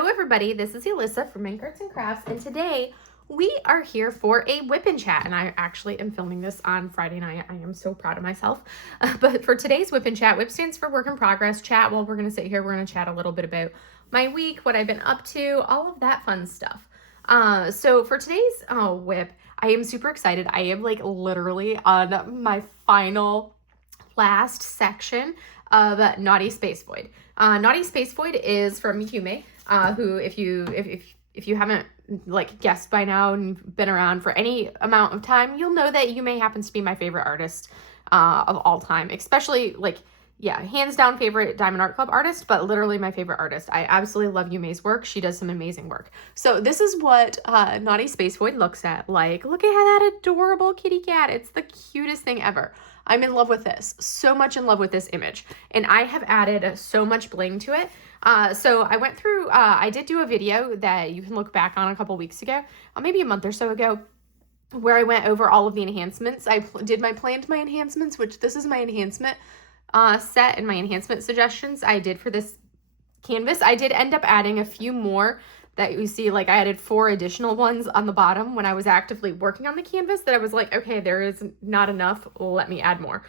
Hello everybody, this is Alyssa from Mint Arts and Crafts, and today we are here for a WIP and chat, and I actually am filming this on Friday night. I am so proud of myself. But for today's WIP and chat, WIP stands for work in progress. Chat, well, we're going to sit here, we're going to chat a little bit about my week, what I've been up to, all of that fun stuff. So for today's WIP, I am super excited. I am like literally on my final last section of Naughty Space Void. Naughty Space Void is from Yume, who if you haven't like guessed by now and been around for any amount of time, you'll know that Yume happens to be my favorite artist of all time, especially like, yeah, hands down favorite Diamond Art Club artist, but literally my favorite artist. I absolutely love Yume's work. She does some amazing work. So this is what Naughty Space Void looks at. Like, look at that adorable kitty cat. It's the cutest thing ever. I'm in love with this, so much in love with this image, and I have added so much bling to it. So I went through, I did do a video that you can look back on a couple weeks ago, maybe a month or so ago, where I went over all of the enhancements. I did planned my enhancements, which this is my enhancement set and my enhancement suggestions I did for this canvas. I did end up adding a few more that you see, like I added 4 additional ones on the bottom when I was actively working on the canvas that I was like, okay, there is not enough, let me add more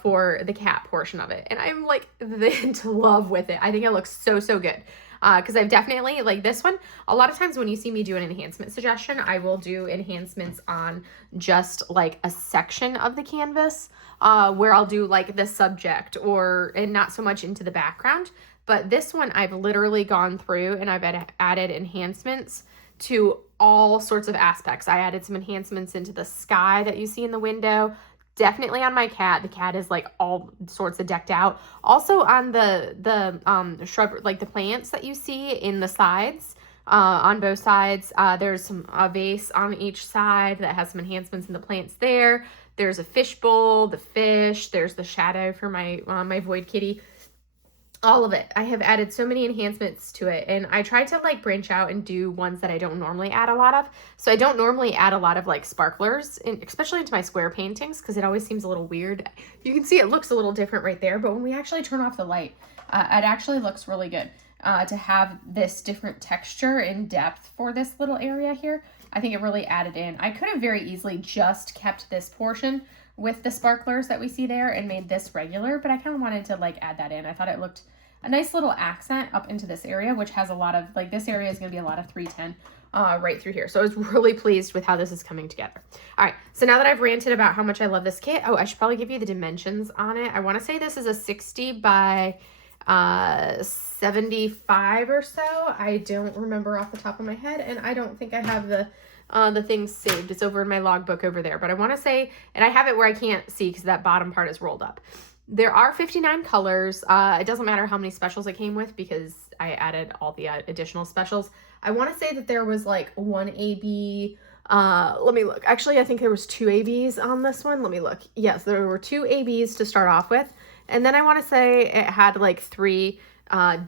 for the cat portion of it. And I'm like in love with it. I think it looks so good. Because I've definitely, like this one, a lot of times when you see me do an enhancement suggestion, I will do enhancements on just like a section of the canvas where I'll do like the subject and not so much into the background. But this one, I've literally gone through and I've added enhancements to all sorts of aspects. I added some enhancements into the sky that you see in the window. Definitely on my cat. The cat is like all sorts of decked out. Also on the shrub, like the plants that you see in the sides, on both sides. There's a vase on each side that has some enhancements in the plants there. There's a fish bowl, the fish. There's the shadow for my my void kitty. All of it. I have added so many enhancements to it, and I tried to like branch out and do ones that I don't normally add a lot of. So I don't normally add a lot of like sparklers, especially into my square paintings, because it always seems a little weird. You can see it looks a little different right there, but when we actually turn off the light, it actually looks really good to have this different texture and depth for this little area here. I think it really added in. I could have very easily just kept this portion with the sparklers that we see there and made this regular, but I kind of wanted to like add that in. I thought it looked a nice little accent up into this area, which has a lot of, like this area is going to be a lot of 310 right through here. So I was really pleased with how this is coming together. All right, so now that I've ranted about how much I love this kit, I should probably give you the dimensions on it. I want to say this is a 60 by 75 or so. I don't remember off the top of my head, and I don't think I have the things saved. It's over in my logbook over there, but I want to say, and I have it where I can't see because that bottom part is rolled up. There are 59 colors. It doesn't matter how many specials it came with because I added all the additional specials. I want to say that there was like 1 AB. Let me look. Actually, I think there was 2 ABs on this one. Let me look. Yes, there were 2 ABs to start off with. And then I want to say it had like 3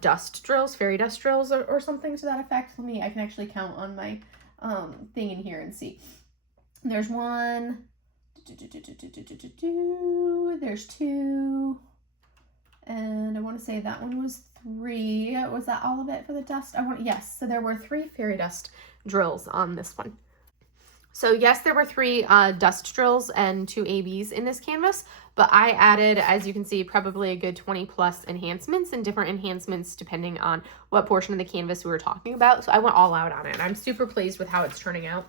dust drills, fairy dust drills or something to that effect. I can actually count on my thing in here and see. There's 1. There's 2, and I want to say that one was 3. Was that all of it for the dust? Yes, so there were 3 fairy dust drills on this one. So yes, there were 3 dust drills and 2 ABs in this canvas, but I added, as you can see, probably a good 20 plus enhancements and different enhancements depending on what portion of the canvas we were talking about. So I went all out on it, and I'm super pleased with how it's turning out.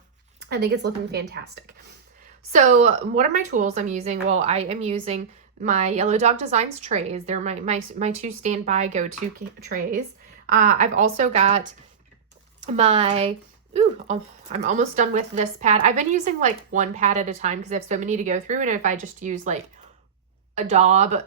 I think it's looking fantastic. So what are my tools I'm using? Well, I am using my Yellow Dog Designs trays. They're my 2 standby go-to trays. I've also got my, I'm almost done with this pad. I've been using like 1 pad at a time because I have so many to go through. And if I just use like a daub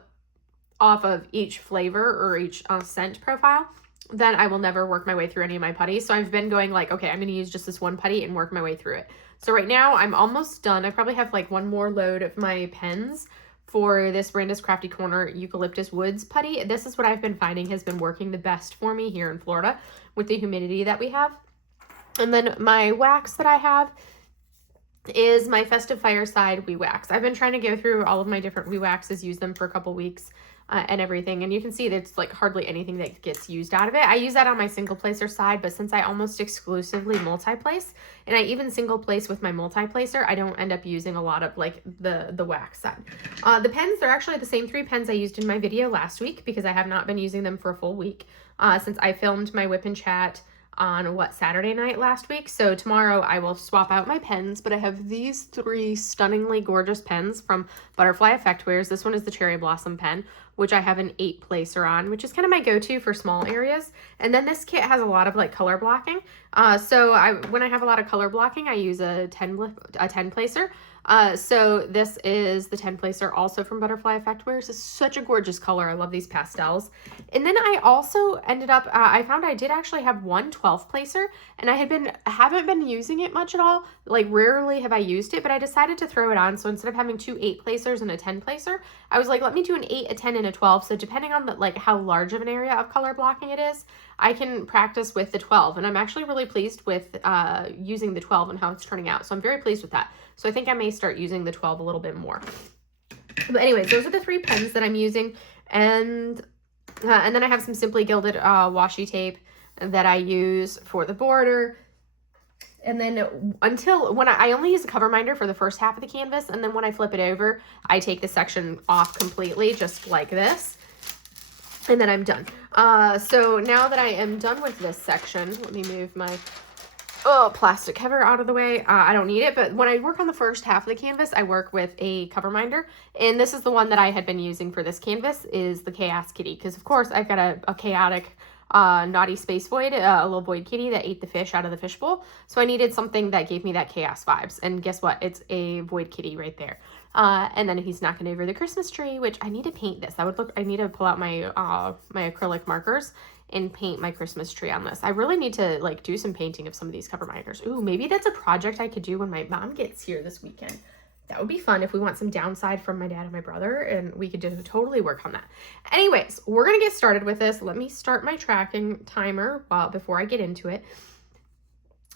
off of each flavor or each scent profile, then I will never work my way through any of my putties. So I've been going like, okay, I'm going to use just this 1 putty and work my way through it. So right now I'm almost done. I probably have like 1 more load of my pens for this Branda's Crafty Corner Eucalyptus Woods putty. This is what I've been finding has been working the best for me here in Florida with the humidity that we have. And then my wax that I have is my Festive Fireside WE Wax. I've been trying to go through all of my different WE Waxes, use them for a couple weeks and everything. And you can see there's like hardly anything that gets used out of it. I use that on my single placer side, but since I almost exclusively multi-place, and I even single place with my multi-placer, I don't end up using a lot of like the wax side. The pens, they're actually the same 3 pens I used in my video last week because I have not been using them for a full week since I filmed my whip and chat on Saturday night last week. So tomorrow I will swap out my pens, but I have these 3 stunningly gorgeous pens from Butterfly Effect Wares. This one is the Cherry Blossom pen, which I have an 8 placer on, which is kind of my go-to for small areas. And then this kit has a lot of like color blocking. So when I have a lot of color blocking, I use a 10 placer. So this is the 10 placer also from Butterfly Effect Wares. It's such a gorgeous color. I love these pastels. And then I also ended up, I found I did actually have one 12 placer, and I haven't been using it much at all. Like rarely have I used it, but I decided to throw it on. So instead of having 2 8 placers and a 10 placer, I was like, let me do an 8, a 10, and a 12. So depending on like how large of an area of color blocking it is, I can practice with the 12. And I'm actually really pleased with using the 12 and how it's turning out. So I'm very pleased with that. So I think I may start using the 12 a little bit more. But anyways, those are the 3 pens that I'm using. And then I have some Simply Gilded washi tape that I use for the border. And then until when I only use a cover minder for the first half of the canvas. And then when I flip it over, I take the section off completely, just like this. And then I'm done. So now that I am done with this section, let me move my plastic cover out of the way. I don't need it, but when I work on the first half of the canvas, I work with a cover minder, and this is the one that I had been using for this canvas, is the Chaos Kitty, because of course I've got a chaotic naughty space void, a little void kitty that ate the fish out of the fishbowl, so I needed something that gave me that chaos vibes, and guess what? It's a void kitty right there. And then he's knocking over the Christmas tree, which I need to paint this. I need to pull out my my acrylic markers and paint my Christmas tree on this. I really need to like do some painting of some of these cover minders. Ooh, maybe that's a project I could do when my mom gets here this weekend. That would be fun if we want some downside from my dad and my brother, and we could totally work on that. Anyways, we're gonna get started with this. Let me start my tracking timer before I get into it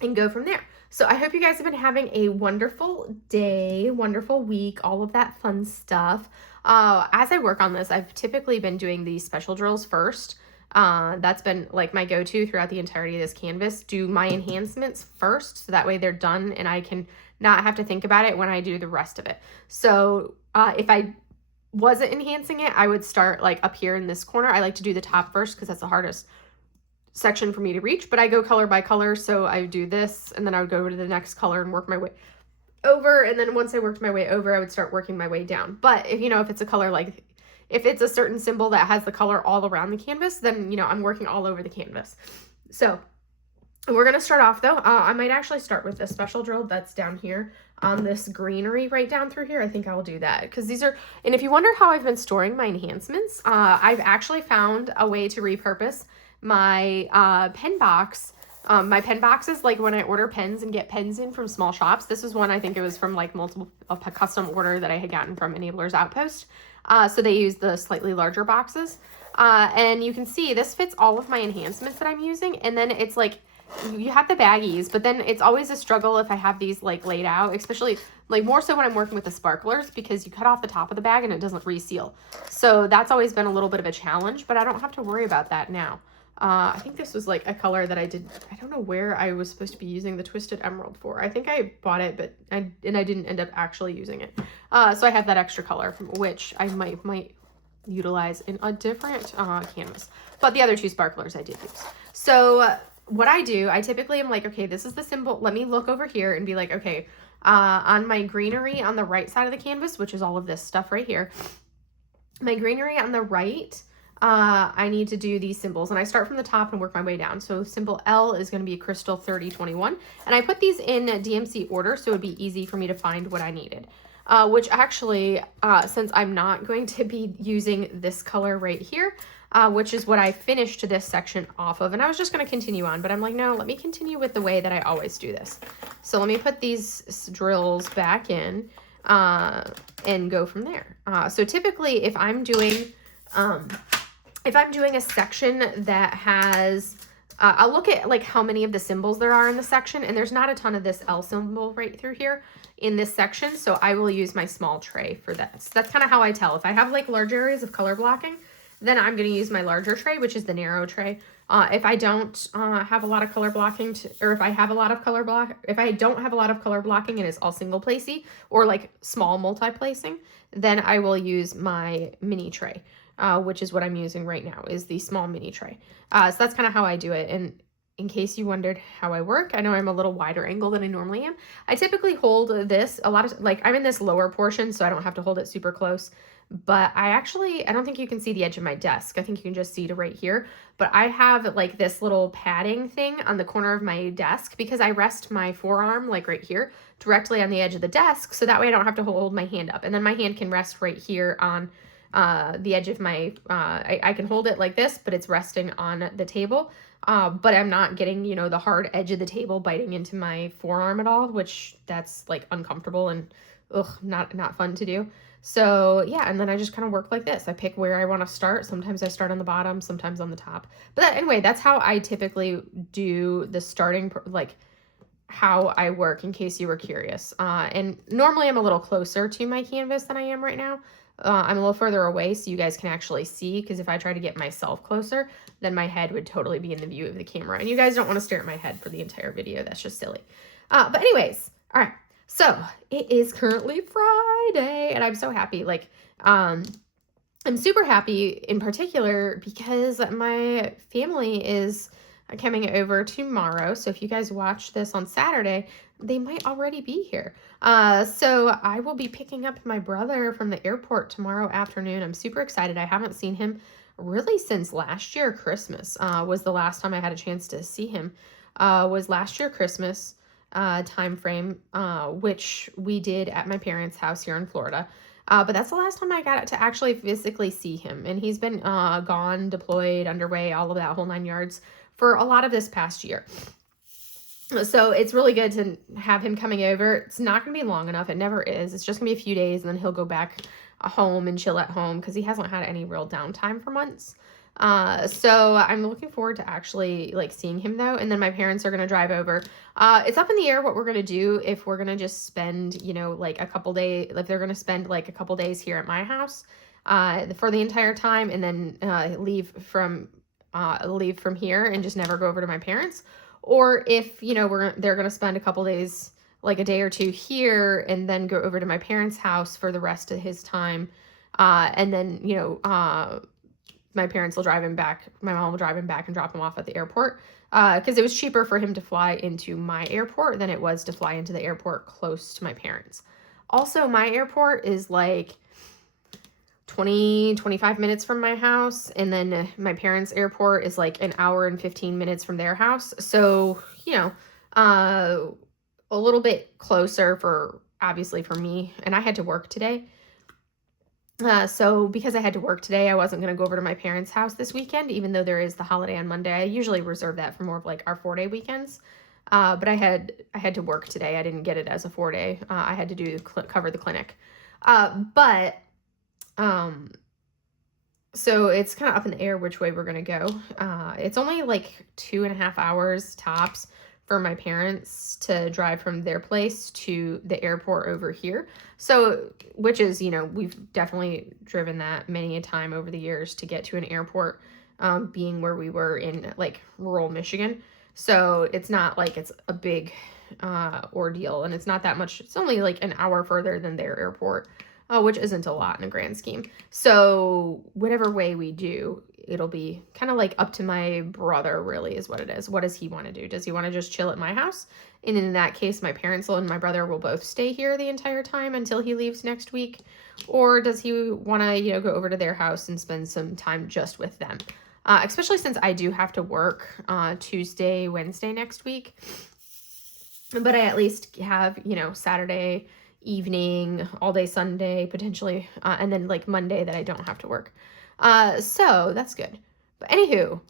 and go from there. So I hope you guys have been having a wonderful day, wonderful week, all of that fun stuff. As I work on this, I've typically been doing these special drills first. That's been like my go-to throughout the entirety of this canvas. Do my enhancements first, so that way they're done and I can not have to think about it when I do the rest of it. So if I wasn't enhancing it, I would start like up here in this corner. I like to do the top first because that's the hardest section for me to reach, but I go color by color. So I do this, and then I would go to the next color and work my way over. And then once I worked my way over, I would start working my way down. But if it's a color, like if it's a certain symbol that has the color all around the canvas, then, I'm working all over the canvas. So we're going to start off though. I might actually start with this special drill that's down here on this greenery right down through here. I think I will do that because these are, and if you wonder how I've been storing my enhancements, I've actually found a way to repurpose my pen box. My pen boxes, like when I order pens and get pens in from small shops, this is one, I think it was from like a custom order that I had gotten from Enabler's Outpost. So they use the slightly larger boxes. And you can see this fits all of my enhancements that I'm using. And then it's like, you have the baggies, but then it's always a struggle if I have these like laid out, especially like more so when I'm working with the sparklers, because you cut off the top of the bag and it doesn't reseal. So that's always been a little bit of a challenge, but I don't have to worry about that now. I think this was like a color that I don't know where I was supposed to be using the Twisted Emerald for. I think I bought it, but I didn't end up actually using it. So I have that extra color, which I might utilize in a different canvas. But the other 2 sparklers I did use. So what I do, I typically am like, okay, this is the symbol. Let me look over here and be like, okay, on my greenery on the right side of the canvas, which is all of this stuff right here, my greenery on the right, I need to do these symbols, and I start from the top and work my way down. So symbol L is going to be Crystal 3021, and I put these in DMC order so it would be easy for me to find what I needed. Which actually, since I'm not going to be using this color right here, which is what I finished this section off of, and I was just going to continue on, but I'm like, no, let me continue with the way that I always do this. So let me put these drills back in and go from there. So typically, if I'm doing a section that has I'll look at like how many of the symbols there are in the section, and there's not a ton of this L symbol right through here in this section, so I will use my small tray for that. So that's kind of how I tell. If I have like large areas of color blocking, then I'm going to use my larger tray, which is the narrow tray. If I don't have a lot of color blocking, or if I have a lot of color block, if I don't have a lot of color blocking and it's all single placey or like small multi-placing, then I will use my mini tray, which is what I'm using right now, is the small mini tray. So that's kind of how I do it. And in case you wondered how I work, I know I'm a little wider angle than I normally am. I typically hold this a lot of, like, I'm in this lower portion, so I don't have to hold it super close. But I don't think you can see the edge of my desk. I think you can just see to right here. But I have like this little padding thing on the corner of my desk because I rest my forearm like right here directly on the edge of the desk. So that way I don't have to hold my hand up. And then my hand can rest right here on the edge of my, I can hold it like this, but it's resting on the table. But I'm not getting, the hard edge of the table biting into my forearm at all, which that's like uncomfortable and not fun to do. So yeah, and then I just kind of work like this. I pick where I want to start. Sometimes I start on the bottom, sometimes on the top. But anyway, that's how I typically do the starting, like how I work, in case you were curious. And normally I'm a little closer to my canvas than I am right now. I'm a little further away so you guys can actually see, because if I try to get myself closer, then my head would totally be in the view of the camera. And you guys don't want to stare at my head for the entire video. That's just silly. But anyways, all right. So it is currently Friday and I'm so happy. Like, I'm super happy in particular because my family is coming over tomorrow. So if you guys watch this on Saturday, they might already be here. So I will be picking up my brother from the airport tomorrow afternoon. I'm super excited. I haven't seen him really since last year. Christmas was the last time I had a chance to see him, was last year Christmas time frame, which we did at my parents' house here in Florida. But that's the last time I got to actually physically see him. And he's been gone, deployed, underway, all of that whole 9 yards for a lot of this past year. So it's really good to have him coming over. It's not going to be long enough. It never is. It's just going to be a few days and then he'll go back home and chill at home because he hasn't had any real downtime for months. So I'm looking forward to actually like seeing him though. And then my parents are going to drive over. It's up in the air what we're going to do, if we're going to just spend, like a couple days, if they're going to spend like a couple days here at my house, for the entire time and then, leave from here and just never go over to my parents. Or if, they're going to spend a couple days, like a day or two here and then go over to my parents' house for the rest of his time. And then, my parents will drive him back. My mom will drive him back and drop him off at the airport. Because it was cheaper for him to fly into my airport than it was to fly into the airport close to my parents. Also, my airport is like 25 minutes from my house. And then my parents' airport is like an hour and 15 minutes from their house. So, a little bit closer obviously for me. And I had to work today. So because I had to work today, I wasn't going to go over to my parents' house this weekend, even though there is the holiday on Monday. I usually reserve that for more of like our 4-day weekends. But I had to work today. I didn't get it as a 4-day. I had to cover the clinic. So it's kind of up in the air which way we're going to go. It's only like 2.5 hours tops for my parents to drive from their place to the airport over here. So, which is, we've definitely driven that many a time over the years to get to an airport, being where we were in like rural Michigan. So it's not like it's a big ordeal, and it's not that much. It's only like an hour further than their airport, which isn't a lot in a grand scheme. So whatever way we do, it'll be kind of like up to my brother, really, is what it is. What does he want to do? Does he want to just chill at my house? And in that case, my parents and my brother will both stay here the entire time until he leaves next week. Or does he want to, go over to their house and spend some time just with them? Especially since I do have to work Tuesday, Wednesday next week. But I at least have, Saturday evening, all day Sunday, potentially, and then like Monday that I don't have to work. So that's good. But anywho,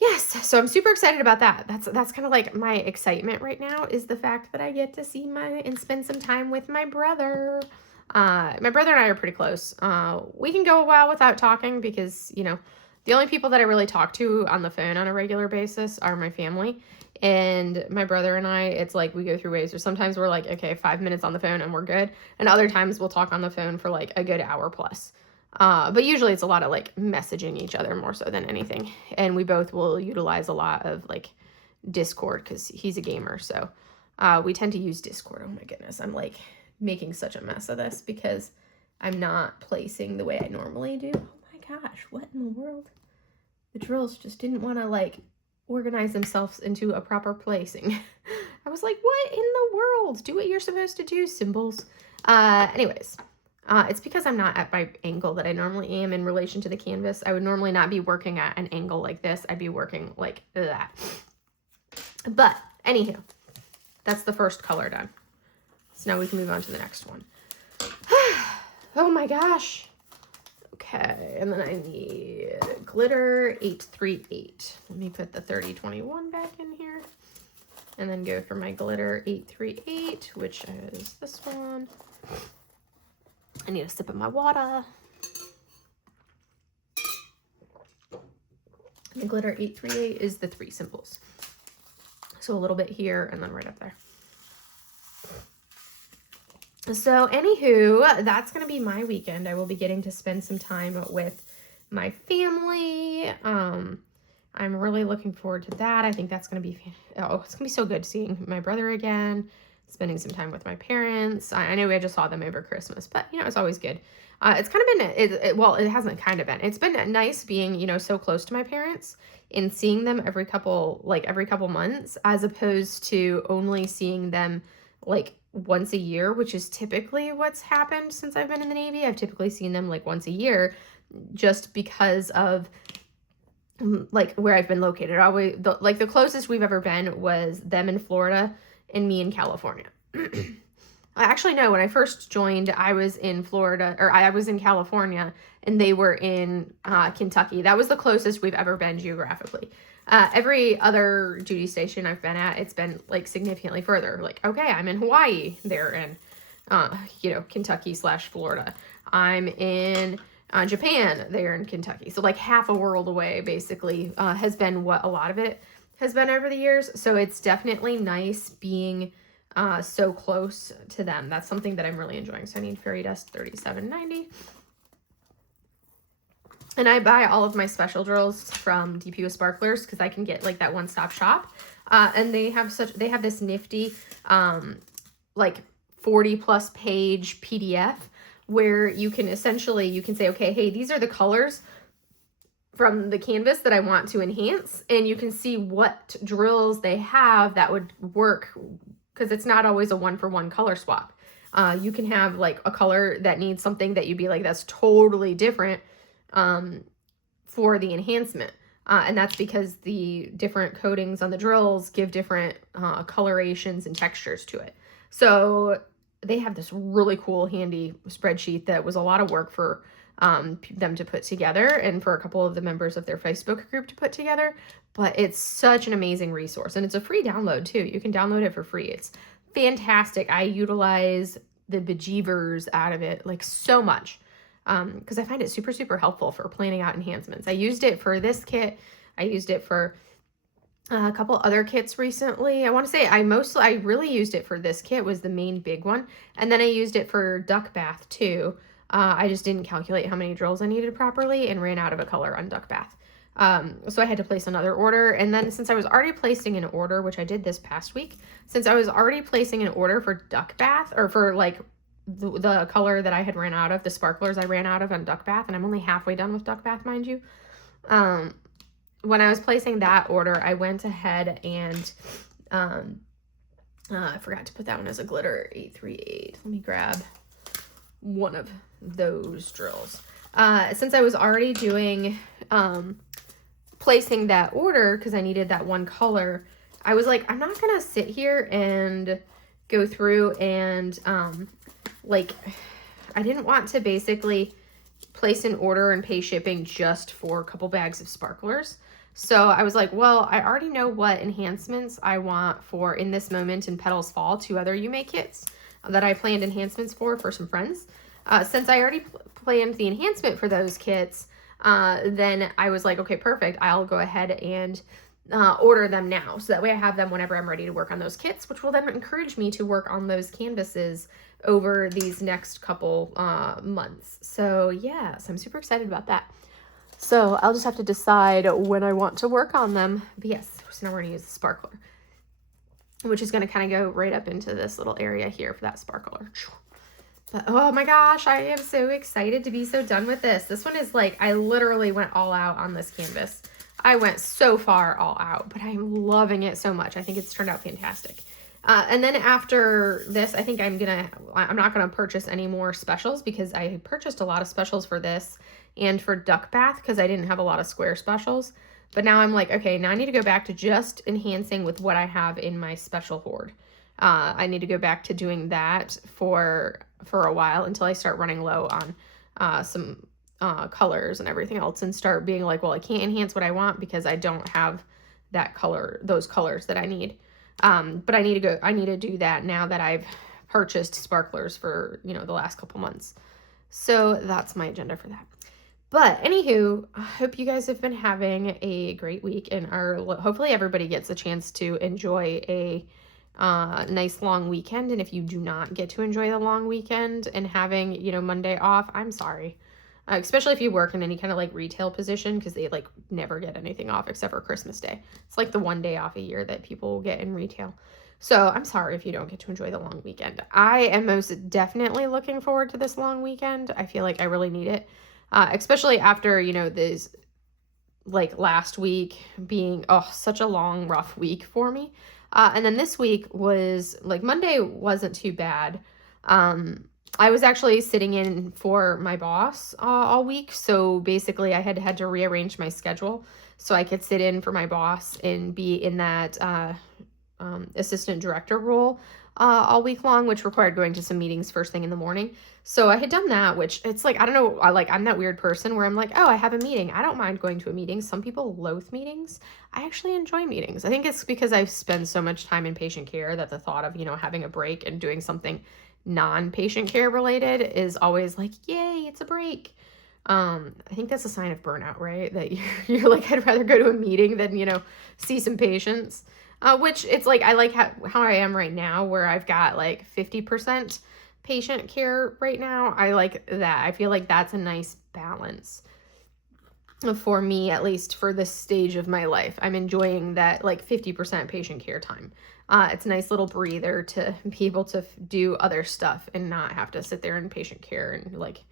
yes, so I'm super excited about that. That's kind of like my excitement right now, is the fact that I get to see and spend some time with my brother. My brother and I are pretty close. We can go a while without talking because, The only people that I really talk to on the phone on a regular basis are my family. And my brother and I, it's like we go through waves, or sometimes we're like, okay, 5 minutes on the phone and we're good. And other times we'll talk on the phone for like a good hour plus. But usually it's a lot of like messaging each other more so than anything. And we both will utilize a lot of like Discord because he's a gamer. So we tend to use Discord. Oh my goodness. I'm like making such a mess of this because I'm not placing the way I normally do. Oh my gosh, what in the world? The drills just didn't want to like organize themselves into a proper placing. I was like, what in the world? Do what you're supposed to do, symbols. Anyways, it's because I'm not at my angle that I normally am in relation to the canvas. I would normally not be working at an angle like this. I'd be working like that. But anywho, that's the first color done. So now we can move on to the next one. Oh my gosh. Okay, and then I need glitter 838. Let me put the 3021 back in here. And then go for my glitter 838, which is this one. I need a sip of my water. And the glitter 838 is the 3 symbols. So a little bit here and then right up there. So anywho, that's going to be my weekend. I will be getting to spend some time with my family. I'm really looking forward to that. I think that's going to be, it's going to be so good seeing my brother again, spending some time with my parents. I know I just saw them over Christmas, but you know, it's always good. It's kind of been, well, it hasn't kind of been. It's been nice being, you know, so close to my parents and seeing them every couple months, as opposed to only seeing them like once a year, which is typically what's happened since I've been in the Navy. I've typically seen them like once a year just because of like where I've been located. Always the closest we've ever been was them in Florida and me in California. Actually, no, when I first joined, I was in Florida, or I was in California, and they were in Kentucky. That was the closest we've ever been geographically. Every other duty station I've been at, it's been like significantly further. Like, okay, I'm in Hawaii. They're in, Kentucky/Florida. I'm in Japan. They're in Kentucky. So like half a world away, basically, has been what a lot of it has been over the years. So it's definitely nice being so close to them. That's something that I'm really enjoying. So I need Fairy Dust 3790. And I buy all of my special drills from DP with Sparklers because I can get like that one-stop shop. And they have this nifty like 40+ page PDF where you can essentially, say, okay, hey, these are the colors from the canvas that I want to enhance. And you can see what drills they have that would work, because it's not always a 1-for-1 color swap. You can have like a color that needs something that you'd be like, that's totally different for the enhancement. And that's because the different coatings on the drills give different colorations and textures to it. So they have this really cool handy spreadsheet that was a lot of work for them to put together, and for a couple of the members of their Facebook group to put together. But it's such an amazing resource, and it's a free download too. You can download it for free. It's fantastic. I utilize the bejeevers out of it like so much because I find it super, super helpful for planning out enhancements. I used it for this kit. I used it for a couple other kits recently. I want to say I really used it for this kit, was the main big one. And then I used it for duck bath too. I just didn't calculate how many drills I needed properly and ran out of a color on duck bath. So I had to place another order. And then since I was already placing an order, which I did this past week, since I was already placing an order for duck bath, or for like the color that I had ran out of, the sparklers I ran out of on duck bath, and I'm only halfway done with duck bath, mind you. When I was placing that order, I went ahead and I forgot to put that one as a glitter 838. Let me grab one of those drills. Since I was already doing placing that order because I needed that one color, I was like, I'm not gonna sit here and go through and I didn't want to basically place an order and pay shipping just for a couple bags of sparklers. So I was like, well, I already know what enhancements I want for In This Moment and Petals Fall, 2 other UMA kits that I planned enhancements for some friends. Since I already planned the enhancement for those kits, then I was like, okay, perfect. I'll go ahead and order them now. So that way I have them whenever I'm ready to work on those kits, which will then encourage me to work on those canvases over these next couple months. So yes, I'm super excited about that. So I'll just have to decide when I want to work on them. But yes, so now we're gonna use the sparkler, which is gonna kind of go right up into this little area here for that sparkler. But oh my gosh, I am so excited to be so done with this. This one is like, I literally went all out on this canvas. I went so far all out, but I'm loving it so much. I think it's turned out fantastic. And then after this, I think I'm not gonna purchase any more specials because I purchased a lot of specials for this and for Duck Bath because I didn't have a lot of square specials. But now I'm like, okay, now I need to go back to just enhancing with what I have in my special hoard. I need to go back to doing that for a while until I start running low on some colors and everything else, and start being like, well, I can't enhance what I want because I don't have those colors that I need. But I need to do that now that I've purchased sparklers for, the last couple months. So that's my agenda for that. But anywho, I hope you guys have been having a great week and hopefully everybody gets a chance to enjoy a nice long weekend. And if you do not get to enjoy the long weekend and having, Monday off, I'm sorry. Especially if you work in any kind of like retail position, because they like never get anything off except for Christmas Day. It's like the one day off a year that people will get in retail. So I'm sorry if you don't get to enjoy the long weekend. I am most definitely looking forward to this long weekend. I feel like I really need it. Especially after, this like last week being such a long, rough week for me. And then this week was like Monday wasn't too bad. I was actually sitting in for my boss all week. So basically I had to rearrange my schedule so I could sit in for my boss and be in that assistant director role all week long, which required going to some meetings first thing in the morning. So I had done that, which it's like, I don't know, I'm that weird person where I'm like, oh, I have a meeting. I don't mind going to a meeting. Some people loathe meetings. I actually enjoy meetings. I think it's because I've spent so much time in patient care that the thought of, having a break and doing something non-patient care related is always like, yay, it's a break. I think that's a sign of burnout, right? That you're like, I'd rather go to a meeting than, see some patients. Which it's like, I like how I am right now, where I've got like 50% patient care right now. I like that. I feel like that's a nice balance for me, at least for this stage of my life. I'm enjoying that like 50% patient care time. It's a nice little breather to be able to do other stuff and not have to sit there in patient care and like,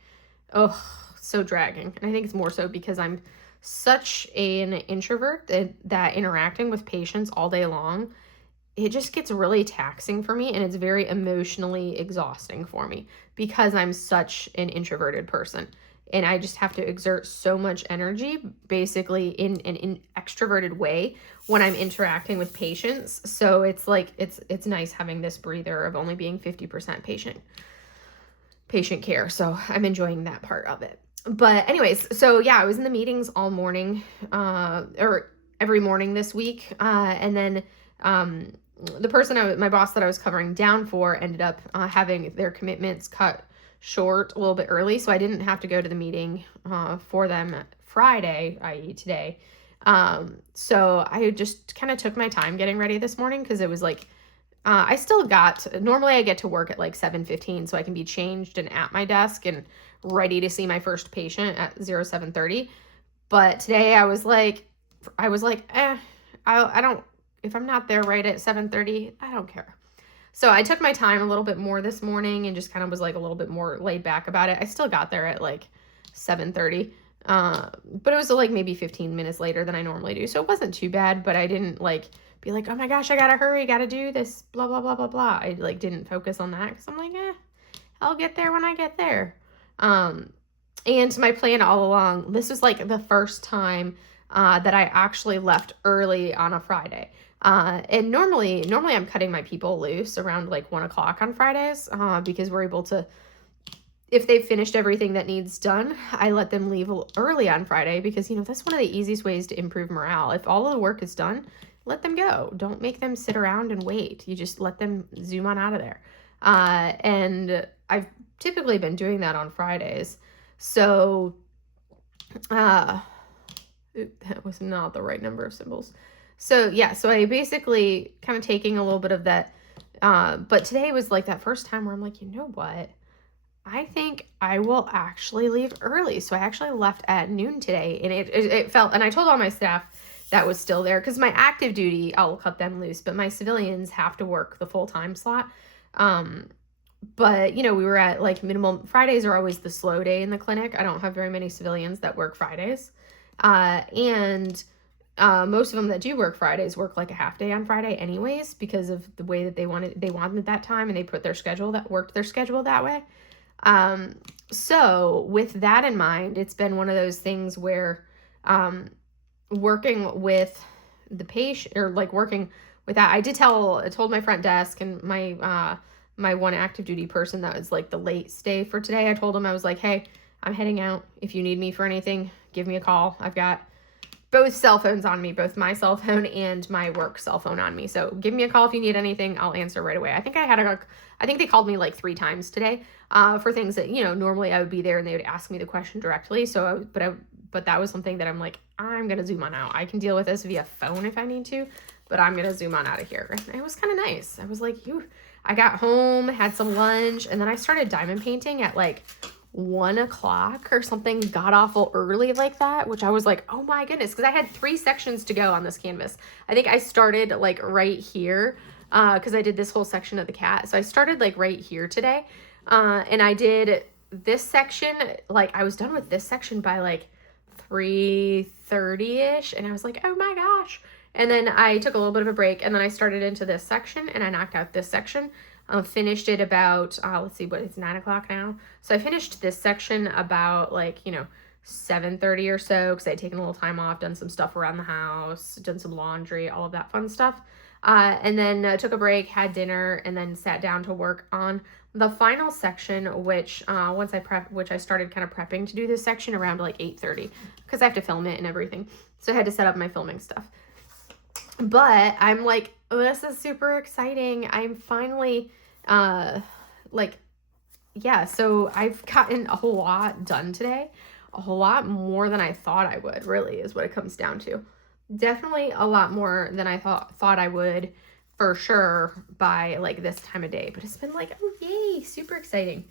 so dragging. And I think it's more so because I'm such an introvert that interacting with patients all day long, it just gets really taxing for me, and it's very emotionally exhausting for me because I'm such an introverted person. And I just have to exert so much energy, basically in an extroverted way when I'm interacting with patients. So it's like, it's nice having this breather of only being 50% patient care. So I'm enjoying that part of it. But anyways, so yeah, I was in the meetings all morning, or every morning this week. And then the person my boss that I was covering down for ended up having their commitments cut short a little bit early. So I didn't have to go to the meeting for them Friday, i.e. today. So I just kind of took my time getting ready this morning because it was like, normally I get to work at like 7:15 so I can be changed and at my desk and ready to see my first patient at 07:30. But today I was like, I don't, if I'm not there right at 7:30, I don't care. So I took my time a little bit more this morning and just kind of was like a little bit more laid back about it. I still got there at like 7:30. But it was like maybe 15 minutes later than I normally do. So it wasn't too bad, but I didn't like be like, oh my gosh, I gotta hurry, gotta do this, blah, blah, blah, blah, blah. I like didn't focus on that because I'm like, I'll get there when I get there. And my plan all along, this was like the first time that I actually left early on a Friday. And normally I'm cutting my people loose around like 1 o'clock on Fridays because we're able to, if they've finished everything that needs done, I let them leave early on Friday because, that's one of the easiest ways to improve morale. If all of the work is done, let them go. Don't make them sit around and wait. You just let them zoom on out of there. And I've typically been doing that on Fridays. So That was not the right number of symbols. So yeah, so I basically kind of taking a little bit of that. But today was like that first time where I'm like, you know what? I think I will actually leave early. So I actually left at noon today, and it felt, and I told all my staff that was still there because my active duty, I'll cut them loose, but my civilians have to work the full-time slot. But we were at like minimum. Fridays are always the slow day in the clinic. I don't have very many civilians that work Fridays. And most of them that do work Fridays work like a half day on Friday anyways, because of the way that they wanted that time, and they put their schedule that way. So with that in mind, it's been one of those things where, working with the patient, or like working with that, I told my front desk and my one active duty person that was like the late stay for today. I told him, I was like, hey, I'm heading out. If you need me for anything, give me a call. I've got both cell phones on me, both my cell phone and my work cell phone on me. So give me a call if you need anything. I'll answer right away. I think they called me like 3 times today, for things that, normally I would be there and they would ask me the question directly. But that was something that I'm like, I'm going to zoom on out. I can deal with this via phone if I need to, but I'm going to zoom on out of here. And it was kind of nice. I was like, I got home, had some lunch, and then I started diamond painting at like 1 o'clock or something, god awful early like that, which I was like, oh my goodness, because I had 3 sections to go on this canvas. I think I started like right here, because I did this whole section of the cat. So I started like right here today, and I did this section, like I was done with this section by like 3:30ish, and I was like, oh my gosh. And then I took a little bit of a break, and then I started into this section, and I knocked out this section. Finished it about, let's see, it's 9 o'clock now. So I finished this section about like, 7:30 or so, because I had taken a little time off, done some stuff around the house, done some laundry, all of that fun stuff. And then took a break, had dinner, and then sat down to work on the final section, which I started kind of prepping to do this section around like 8:30, because I have to film it and everything. So I had to set up my filming stuff. But I'm like, oh, this is super exciting. I'm finally, so I've gotten a whole lot done today. A whole lot more than I thought I would, really, is what it comes down to. Definitely a lot more than I thought I would, for sure, by like this time of day. But it's been like, oh yay, super exciting.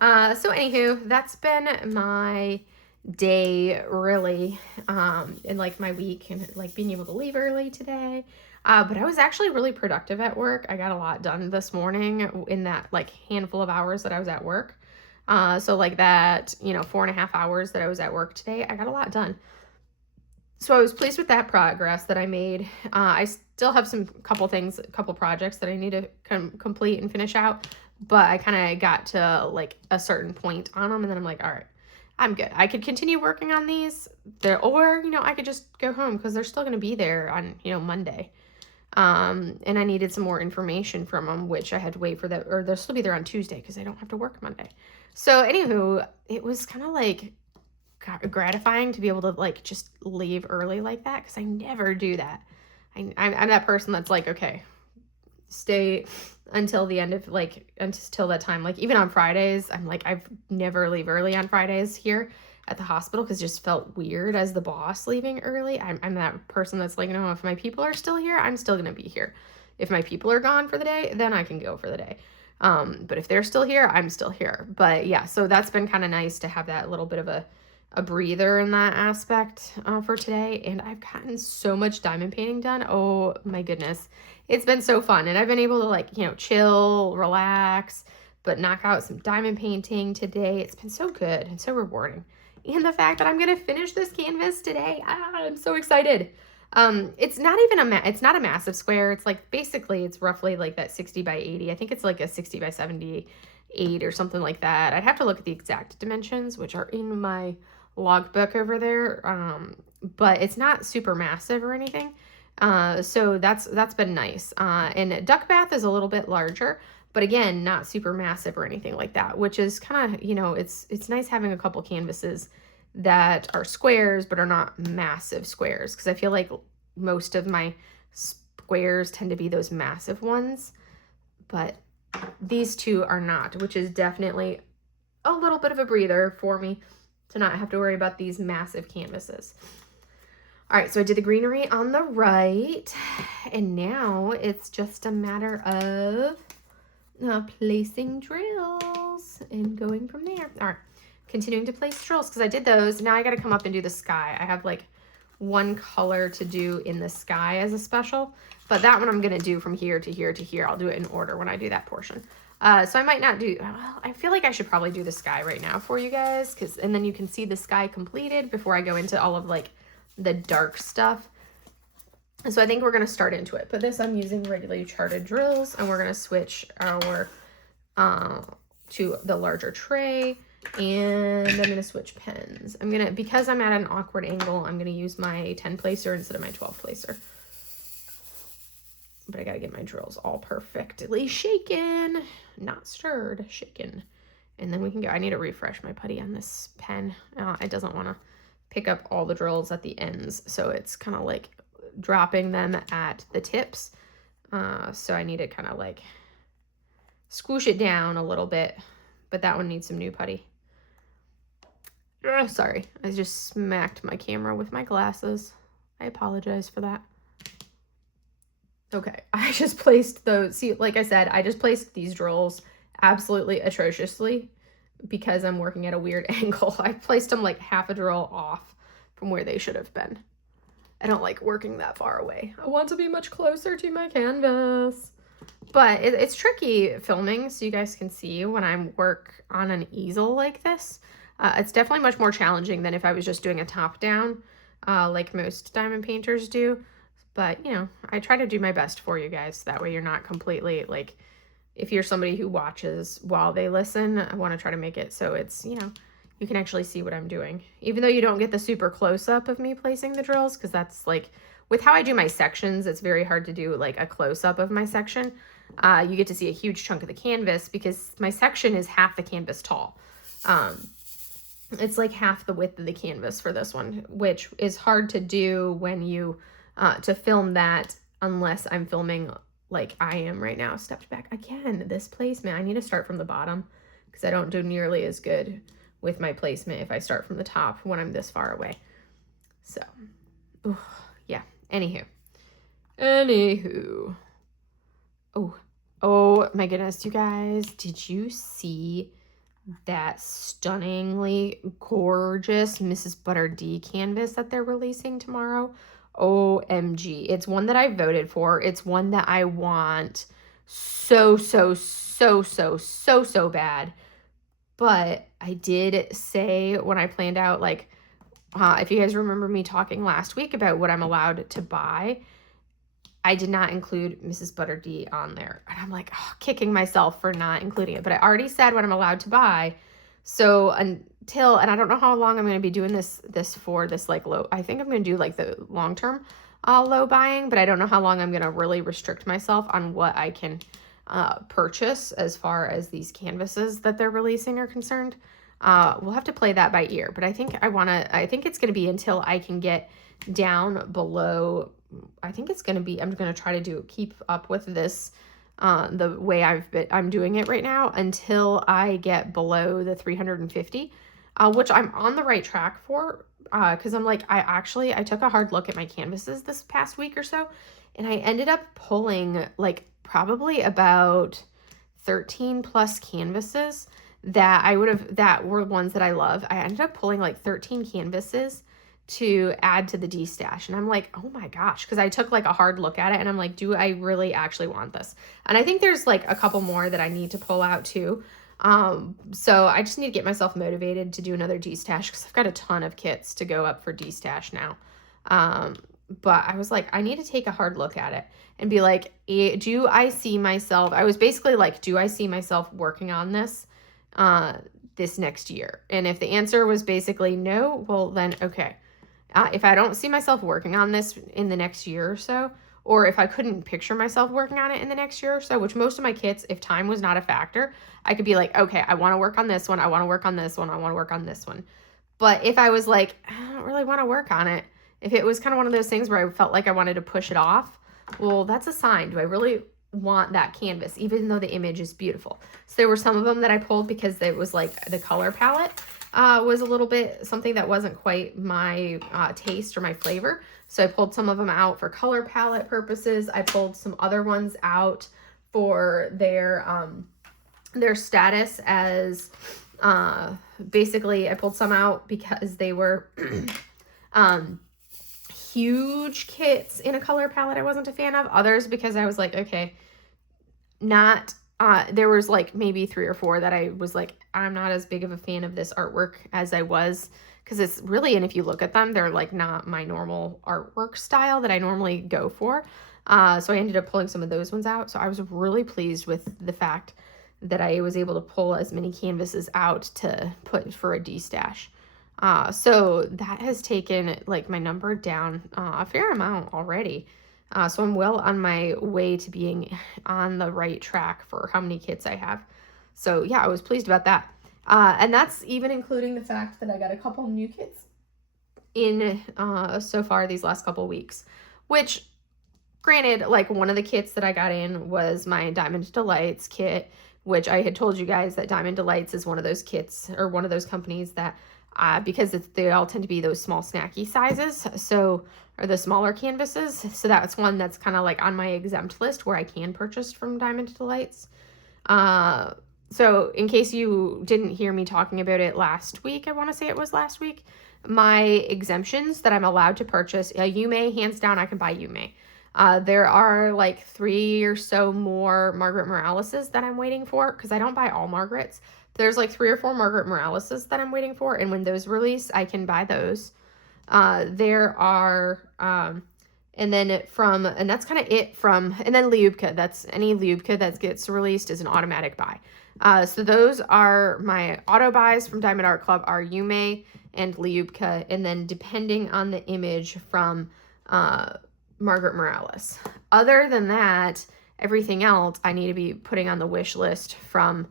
So anywho, that's been my day, really, and like my week, and like being able to leave early today. But I was actually really productive at work. I got a lot done this morning in that like handful of hours that I was at work. So like that, 4.5 hours that I was at work today, I got a lot done. So I was pleased with that progress that I made. I still have couple projects that I need to complete and finish out, but I kind of got to like a certain point on them, and then I'm like, all right, I'm good. I could continue working on these, or I could just go home, because they're still going to be there on Monday. And I needed some more information from them, which I had to wait for that, or they'll still be there on Tuesday, because I don't have to work Monday. So anywho, it was kind of like gratifying to be able to like just leave early like that, because I never do that. I'm that person that's like, okay, stay until the end of like, until that time. Like even on Fridays, I'm like, I've never leave early on Fridays here at the hospital, because it just felt weird as the boss leaving early. I'm that person that's like, no, if my people are still here, I'm still gonna be here. If my people are gone for the day, then I can go for the day. But if they're still here, I'm still here. But yeah, so that's been kind of nice to have that little bit of a breather in that aspect for today. And I've gotten so much diamond painting done. Oh my goodness. It's been so fun. And I've been able to like, chill, relax, but knock out some diamond painting today. It's been so good and so rewarding. And the fact that I'm going to finish this canvas today, I'm so excited. It's not even it's not a massive square. It's like, basically it's roughly like that 60 by 80. I think it's like a 60 by 78 or something like that. I'd have to look at the exact dimensions, which are in my logbook over there. But it's not super massive or anything. So that's been nice. And Duck Bath is a little bit larger, but again, not super massive or anything like that, which is kind of, it's nice having a couple canvases that are squares, but are not massive squares. Cause I feel like most of my squares tend to be those massive ones, but these two are not, which is definitely a little bit of a breather for me. to not have to worry about these massive canvases. All right, so I did the greenery on the right, and now it's just a matter of placing drills and going from there. All right, continuing to place drills because I did those. Now I got to come up and do the sky. I have like one color to do in the sky as a special, but that one I'm going to do from here to here to here. I'll do it in order when I do that portion. So I might not do, well, I feel like I should probably do the sky right now for you guys, and then you can see the sky completed before I go into all of like the dark stuff. And so I think we're going to start into it. But this, I'm using regularly charted drills, and we're going to switch our to the larger tray, and I'm going to switch pens. I'm going to, because I'm at an awkward angle, I'm going to use my 10 placer instead of my 12 placer. But I got to get my drills all perfectly shaken, not stirred, shaken. And then we can go. I need to refresh my putty on this pen. It doesn't want to pick up all the drills at the ends, so it's kind of like dropping them at the tips. So I need to kind of like squish it down a little bit, but that one needs some new putty. Sorry, I just smacked my camera with my glasses. I apologize for that. Okay, I just placed those. See, like I said, I just placed these drills absolutely atrociously because I'm working at a weird angle. I placed them like half a drill off from where they should have been. I don't like working that far away. I want to be much closer to my canvas. But it's tricky filming, so you guys can see when I work on an easel like this. It's definitely much more challenging than if I was just doing a top down, like most diamond painters do. But, you know, I try to do my best for you guys. That way you're not completely, like, if you're somebody who watches while they listen, I want to try to make it so it's, you know, you can actually see what I'm doing. Even though you don't get the super close-up of me placing the drills, because that's, like, with how I do my sections, it's very hard to do, like, a close-up of my section. You get to see a huge chunk of the canvas because my section is half the canvas tall. It's, like, half the width of the canvas for this one, which is hard to do when you... to film that unless I'm filming like I am right now. Stepped back again. This placement, I need to start from the bottom because I don't do nearly as good with my placement if I start from the top when I'm this far away. So, yeah. Anywho. Oh my goodness, you guys, did you see that stunningly gorgeous Mrs. Butter D canvas that they're releasing tomorrow? OMG. It's one that I voted for. It's one that I want so bad. But I did say when I planned out, like, if you guys remember me talking last week about what I'm allowed to buy, I did not include Mrs. Butter D on there. And I'm like, kicking myself for not including it. But I already said what I'm allowed to buy. So until, and I don't know how long I'm going to be doing this for this like low, I think I'm going to do like the long-term low buying, but I don't know how long I'm going to really restrict myself on what I can purchase as far as these canvases that they're releasing are concerned. We'll have to play that by ear, but I think it's going to be until I can get down below. I think it's going to be, I'm going to try to keep up with this the way I'm doing it right now until I get below the 350, which I'm on the right track for, because I'm like, I took a hard look at my canvases this past week or so, and I ended up pulling like probably about 13 plus canvases that were ones that I love. I ended up pulling like 13 canvases to add to the D stash. And I'm like, oh my gosh, because I took like a hard look at it and I'm like, do I really actually want this? And I think there's like a couple more that I need to pull out too. So I just need to get myself motivated to do another D stash because I've got a ton of kits to go up for D stash now. But I was like, I need to take a hard look at it and be like, do I see myself? I was basically like, do I see myself working on this next year? And if the answer was basically no, well then, okay. If I don't see myself working on this in the next year or so, or if I couldn't picture myself working on it in the next year or so, which most of my kits, if time was not a factor, I could be like, okay, I want to work on this one. I want to work on this one. I want to work on this one. But if I was like, I don't really want to work on it, if it was kind of one of those things where I felt like I wanted to push it off, well, that's a sign. Do I really want that canvas, even though the image is beautiful? So there were some of them that I pulled because it was like the color palette. was a little bit something that wasn't quite my taste or my flavor. So I pulled some of them out for color palette purposes. I pulled some other ones out for their status as basically I pulled some out because they were huge kits in a color palette I wasn't a fan of. Others because I was like, okay, not there was like maybe 3 or 4 that I was like, I'm not as big of a fan of this artwork as I was, because it's really, and if you look at them, they're like not my normal artwork style that I normally go for. So I ended up pulling some of those ones out. So I was really pleased with the fact that I was able to pull as many canvases out to put for a D-stash. So that has taken like my number down a fair amount already. So I'm well on my way to being on the right track for how many kits I have. So yeah, I was pleased about that. And that's even including the fact that I got a couple new kits in so far these last couple weeks, which granted, like one of the kits that I got in was my Diamond Delights kit, which I had told you guys that Diamond Delights is one of those kits or one of those companies that because they all tend to be those small snacky sizes, so or the smaller canvases. So that's one that's kind of like on my exempt list where I can purchase from Diamond Delights. So in case you didn't hear me talking about it last week, I want to say it was last week, my exemptions that I'm allowed to purchase, Yume, hands down, I can buy Yume. There are like 3 or so more Margaret Moraleses that I'm waiting for, because I don't buy all Margarets. There's like 3 or 4 Margaret Moraleses that I'm waiting for, and when those release, I can buy those. There are, and then and that's kind of it from, and then Lyubka, that's any Lyubka that gets released is an automatic buy. So those are my auto buys from Diamond Art Club are Yume and Lyubka, and then depending on the image from Margaret Morales. Other than that, everything else I need to be putting on the wish list from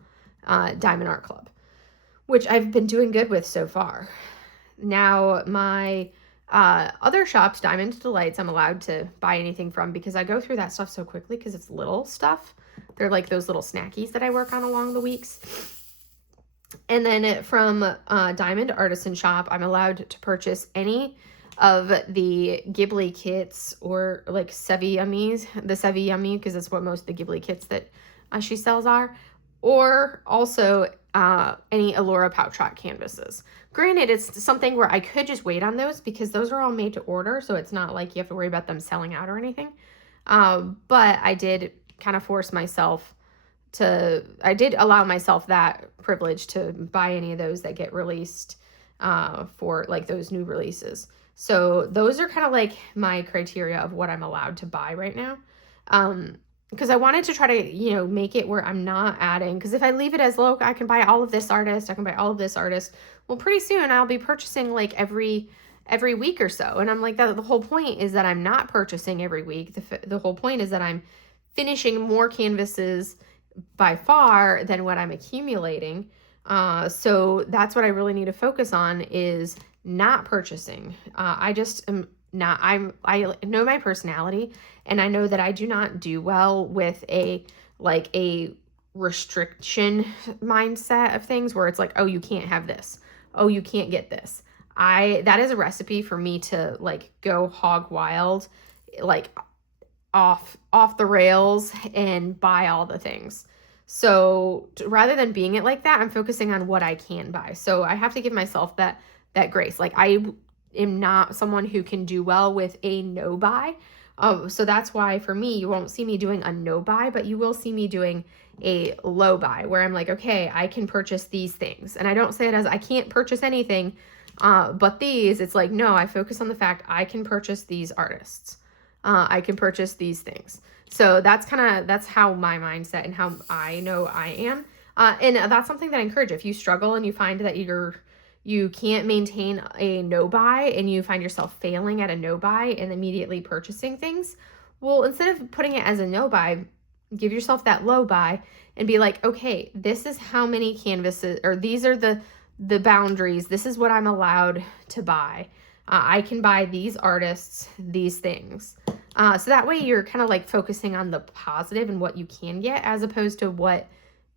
Diamond Art Club, which I've been doing good with so far. Now, my other shops, Diamond Delights, I'm allowed to buy anything from because I go through that stuff so quickly because it's little stuff. They're like those little snackies that I work on along the weeks. And then from Diamond Artisan Shop, I'm allowed to purchase any of the Ghibli kits or like Sevi Yummies, the Sevi Yummy, because that's what most of the Ghibli kits that she sells are, or also any Allura Poutrot canvases. Granted, it's something where I could just wait on those because those are all made to order, so it's not like you have to worry about them selling out or anything. But I did kind of force myself I did allow myself that privilege to buy any of those that get released for like those new releases. So those are kind of like my criteria of what I'm allowed to buy right now. Because I wanted to try to, make it where I'm not adding, because if I leave it as low, I can buy all of this artist, I can buy all of this artist. Well, pretty soon I'll be purchasing like every week or so. And I'm like, the whole point is that I'm not purchasing every week. The whole point is that I'm finishing more canvases by far than what I'm accumulating. So that's what I really need to focus on is not purchasing. I just am not, I know my personality, and I know that I do not do well with a restriction mindset of things where it's like, oh, you can't have this. Oh, you can't get this. That is a recipe for me to like go hog wild, like off the rails and buy all the things. So rather than being it like that, I'm focusing on what I can buy. So I have to give myself that grace. Like I am not someone who can do well with a no buy. So that's why for me, you won't see me doing a no buy, but you will see me doing a low buy where I'm like, okay, I can purchase these things. And I don't say it as I can't purchase anything, but these, it's like, no, I focus on the fact I can purchase these artists. I can purchase these things. So that's how my mindset and how I know I am. And that's something that I encourage. If you struggle and you find that you can't maintain a no buy and you find yourself failing at a no buy and immediately purchasing things, well, instead of putting it as a no buy, give yourself that low buy and be like, okay, this is how many canvases, or these are the boundaries. This is what I'm allowed to buy. I can buy these artists, these things. So that way you're kind of like focusing on the positive and what you can get as opposed to what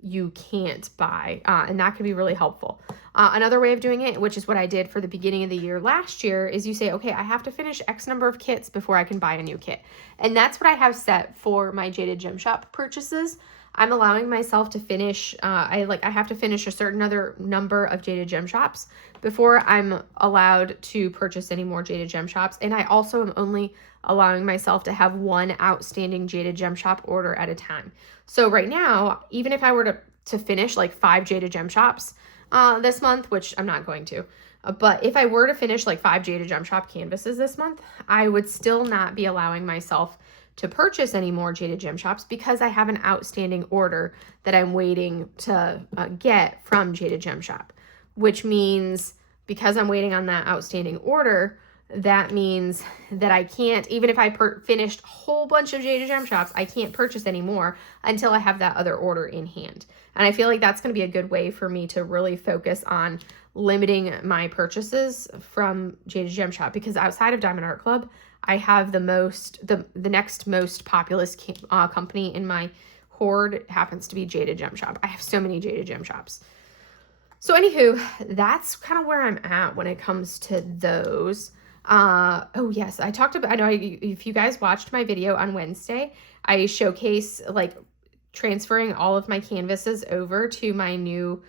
you can't buy, and that can be really helpful. Another way of doing it, which is what I did for the beginning of the year last year, is you say, okay, I have to finish X number of kits before I can buy a new kit. And that's what I have set for my Jaded Gem Shop purchases. I'm allowing myself to finish, I have to finish a certain other number of Jaded Gem Shops before I'm allowed to purchase any more Jaded Gem Shops. And I also am only allowing myself to have one outstanding Jaded Gem Shop order at a time. So right now, even if I were to finish like 5 Jaded Gem Shops this month, which I'm not going to, but if I were to finish like 5 Jaded Gem Shop canvases this month, I would still not be allowing myself to purchase any more Jaded Gem Shops because I have an outstanding order that I'm waiting to get from Jaded Gem Shop, which means because I'm waiting on that outstanding order, that means that I can't, even if I finished a whole bunch of Jaded Gem Shops, I can't purchase any more until I have that other order in hand. And I feel like that's going to be a good way for me to really focus on limiting my purchases from Jaded Gem Shop, because outside of Diamond Art Club, I have the next most populous company in my hoard happens to be Jaded Gem Shop. I have so many Jaded Gem Shops. So anywho, that's kind of where I'm at when it comes to those. Oh yes, I know if you guys watched my video on Wednesday, I showcase like transferring all of my canvases over to my new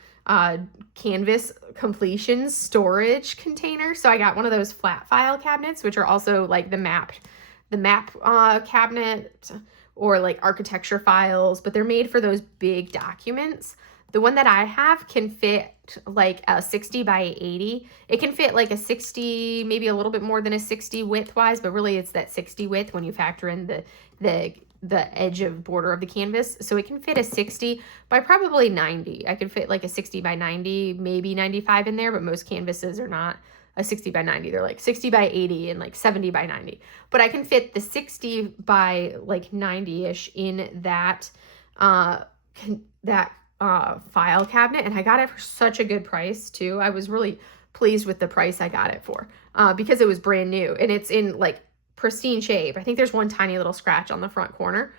canvas completion storage container. So I got one of those flat file cabinets, which are also like the map cabinet, or like architecture files, but they're made for those big documents. The one that I have can fit like a 60 by 80. It can fit like a 60, maybe a little bit more than a 60 width wise, but really it's that 60 width when you factor in the edge of border of the canvas. So it can fit a 60 by probably 90. I could fit like a 60 by 90, maybe 95 in there, but most canvases are not a 60 by 90. They're like 60 by 80 and like 70 by 90. But I can fit the 60 by like 90-ish in that file cabinet, and I got it for such a good price too. I was really pleased with the price I got it for because it was brand new and it's in like pristine shape. I think there's one tiny little scratch on the front corner,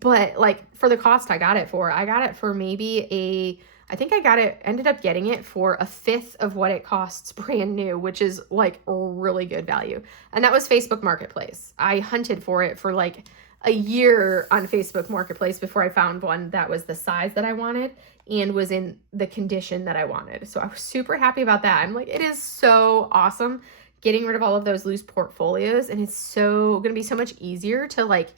but like for the cost I got it for maybe ended up getting it for a fifth of what it costs brand new, which is like a really good value. And that was Facebook Marketplace. I hunted for it for like a year on Facebook Marketplace before I found one that was the size that I wanted and was in the condition that I wanted. So I was super happy about that. I'm like, it is so awesome getting rid of all of those loose portfolios, and it's going to be so much easier to like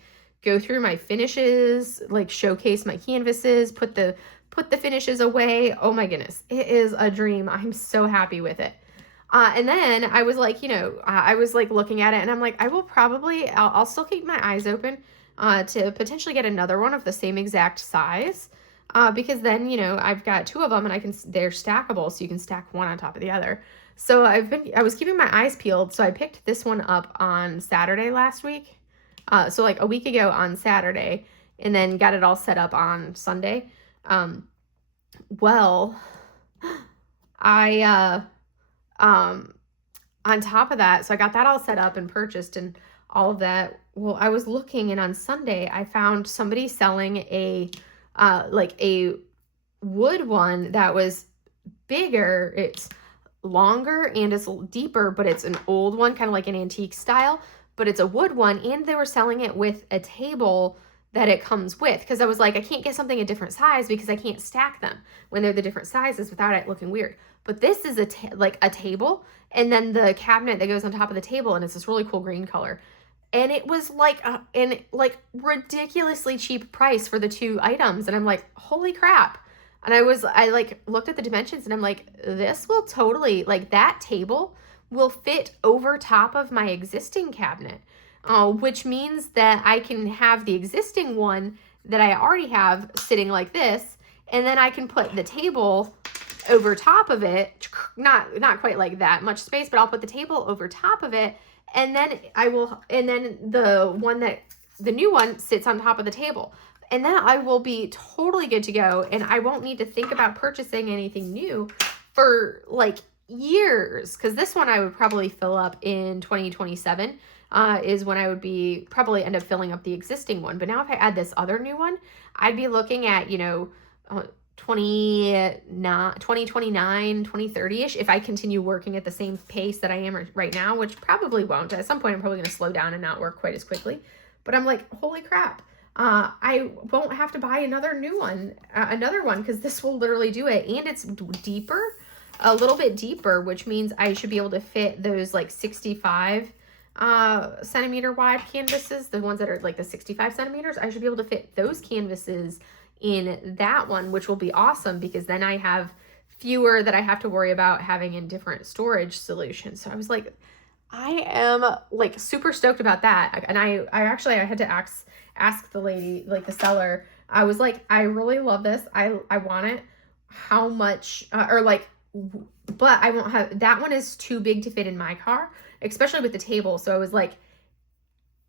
go through my finishes, like showcase my canvases, put the finishes away. Oh my goodness, it is a dream. I'm so happy with it. And then I was like, I was like looking at it and I'm like, I'll still keep my eyes open to potentially get another one of the same exact size. Because then, I've got 2 of them and they're stackable. So you can stack one on top of the other. So I was keeping my eyes peeled. So I picked this one up on Saturday last week. So like a week ago on Saturday, and then got it all set up on Sunday. On top of that, so I got that all set up and purchased and all of that. Well, I was looking, and on Sunday I found somebody selling a wood one that was bigger. It's longer and it's deeper, but it's an old one, kind of like an antique style, but it's a wood one, and they were selling it with a table that it comes with, because I was like, I can't get something a different size because I can't stack them when they're the different sizes without it looking weird. But this is a table, and then the cabinet that goes on top of the table, and it's this really cool green color. And it was like ridiculously cheap price for the 2 items, and I'm like, holy crap. And I looked at the dimensions, and I'm like, this will totally, like, that table will fit over top of my existing cabinet. Which means that I can have the existing one that I already have sitting like this, and then I can put the table over top of it, not quite like that much space, but I'll put the table over top of it, and then the new one sits on top of the table, and then I will be totally good to go, and I won't need to think about purchasing anything new for like years, because this one I would probably fill up in 2027. Is when I would probably end up filling up the existing one. But now if I add this other new one, I'd be looking at, 2029, 2030-ish, if I continue working at the same pace that I am right now, which probably won't. At some point, I'm probably going to slow down and not work quite as quickly. But I'm like, holy crap. I won't have to buy another one, because this will literally do it. And it's deeper, a little bit deeper, which means I should be able to fit those like 65 centimeter wide canvases, the ones that are like the 65 centimeters. I should be able to fit those canvases in that one, which will be awesome, because then I have fewer that I have to worry about having in different storage solutions. So I was like, I am like super stoked about that. And I had to ask the lady, like the seller, I was like, I really love this. I want it. How much, but I won't have, that one is too big to fit in my car, especially with the table. So I was like,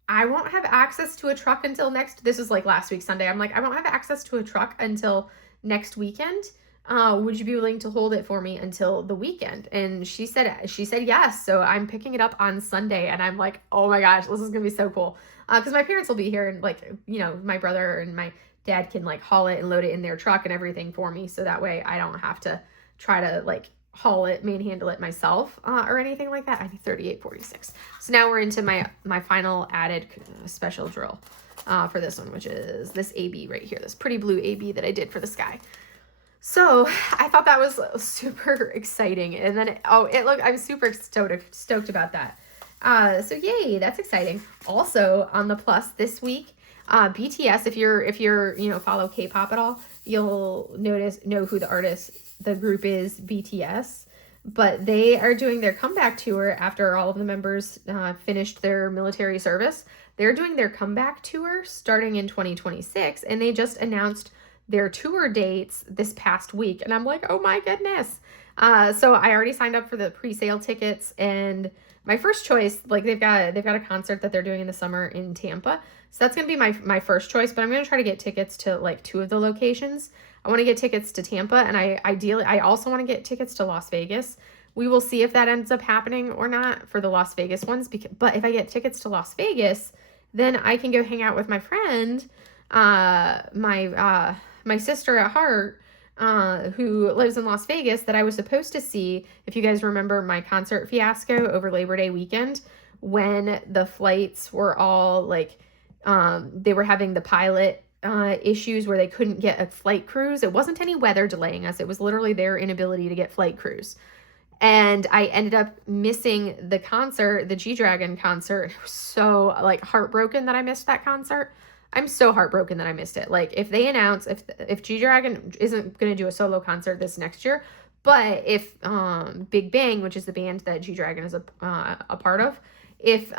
I won't have access to a truck until this was like last week, Sunday. I'm like, I won't have access to a truck until next weekend. Would you be willing to hold it for me until the weekend? And she said yes. So I'm picking it up on Sunday, and I'm like, oh my gosh, this is going to be so cool. Cause my parents will be here, and like, my brother and my dad can like haul it and load it in their truck and everything for me. So that way I don't have to try to like haul it, manhandle it myself, or anything like that. I need 3846. So now we're into my final added special drill, for this one, which is this AB right here, this pretty blue AB that I did for the sky. So I thought that was super exciting. And then, I'm super stoked about that. So yay, that's exciting. Also on the plus this week, BTS, if you're, follow K-pop at all, you'll know who the group is, BTS, but they are doing their comeback tour after all of the members finished their military service. They're doing their comeback tour starting in 2026, and they just announced their tour dates this past week. And I'm like, oh my goodness. So I already signed up for the pre-sale tickets, and my first choice, like they've got a concert that they're doing in the summer in Tampa. So that's going to be my first choice, but I'm going to try to get tickets to like 2 of the locations. I want to get tickets to Tampa, and I also want to get tickets to Las Vegas. We will see if that ends up happening or not for the Las Vegas ones. But if I get tickets to Las Vegas, then I can go hang out with my friend, my sister at heart, who lives in Las Vegas, that I was supposed to see, if you guys remember my concert fiasco over Labor Day weekend, when the flights were all like, they were having the pilot issues where they couldn't get a flight crews. It wasn't any weather delaying us. It was literally their inability to get flight crews. And I ended up missing the concert, the G-Dragon concert. I was so like heartbroken that I missed that concert. I'm so heartbroken that I missed it. Like if they announce, if G-Dragon isn't going to do a solo concert this next year, but if Big Bang, which is the band that G-Dragon is a part of, if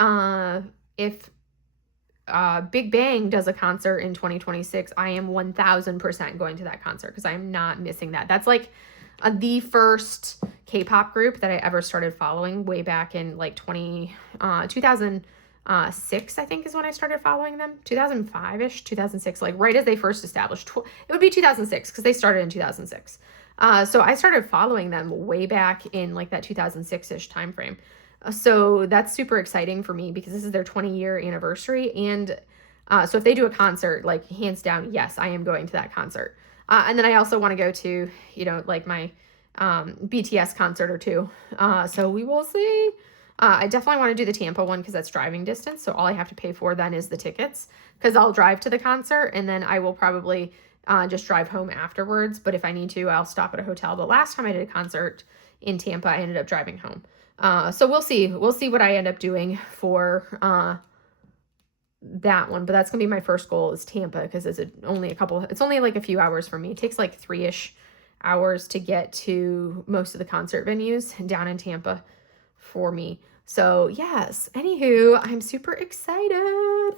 Big Bang does a concert in 2026, I am 1000% going to that concert, because I am not missing that. That's like the first K-pop group that I ever started following way back in like 2006, I think is when I started following them. 2005-ish, 2006, like right as they first established. It would be 2006, because they started in 2006. So I started following them way back in like that 2006-ish time frame. So that's super exciting for me, because this is their 20-year anniversary. And so if they do a concert, like hands down, yes, I am going to that concert. And then I also want to go to, like my BTS concert or two. So we will see. I definitely want to do the Tampa one, because that's driving distance. So all I have to pay for then is the tickets, because I'll drive to the concert and then I will probably just drive home afterwards. But if I need to, I'll stop at a hotel. The last time I did a concert in Tampa, I ended up driving home. So we'll see what I end up doing for that one, but that's gonna be my first goal, is Tampa, because it's only like a few hours for me. It takes like 3-ish hours to get to most of the concert venues down in Tampa for me. So yes, anywho, I'm super excited.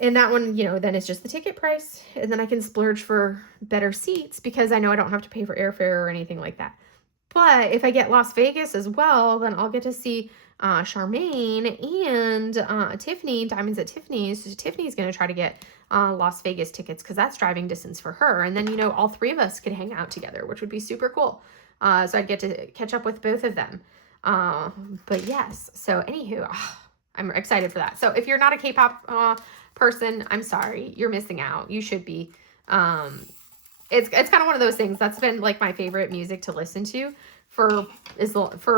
And that one, then it's just the ticket price, and then I can splurge for better seats, because I know I don't have to pay for airfare or anything like that. But if I get Las Vegas as well, then I'll get to see Charmaine and Tiffany, Diamonds at Tiffany's. So Tiffany's going to try to get Las Vegas tickets, because that's driving distance for her. And then, all 3 of us could hang out together, which would be super cool. So I'd get to catch up with both of them. But yes, so anywho, I'm excited for that. So if you're not a K-pop person, I'm sorry, you're missing out. You should be. it's kind of one of those things that's been like my favorite music to listen to for